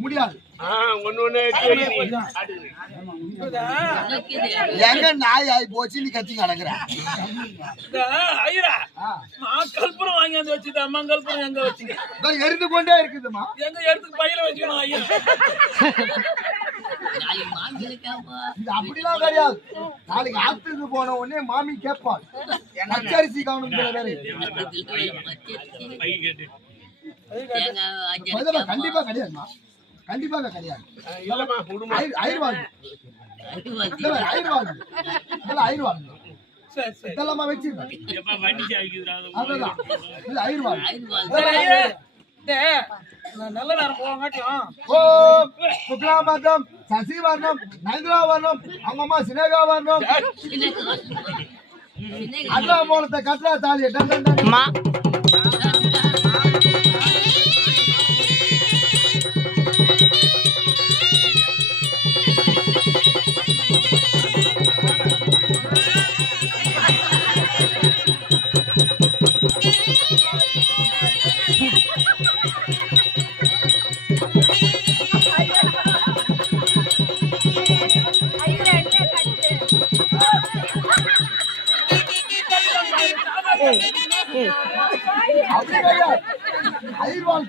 முடியாது எங்க நாய் ஆகி போச்சு நீ கத்தி கிடக்குற கல்புரம் வாங்கி வந்து வச்சுட்டு அம்மா கல்புரம் எங்க வச்சுக்க எரிந்து கொண்டே இருக்குதுமா எங்க எடுத்து பையில வச்சுக்கணும் ஐயா அப்படிலாம் கிடையாது நாளைக்கு ஆத்துக்கு போன உடனே மாமி கேட்பாள் பச்சரிசி காணும் கண்டிப்பா கிடையாதுமா கண்டிப்பாக கிடையாது இதெல்லாமா வச்சிருக்கேன் நல்ல நேரம் போவாங்காட்டியும் ஓம் சுக்லாபதம் சசிவர்ணம் நைந்திராவர்ணம் அம்மம்மா சினேகாவர்ணம் அட்ரா மூலத்தை கட்ரா தாலி Come on.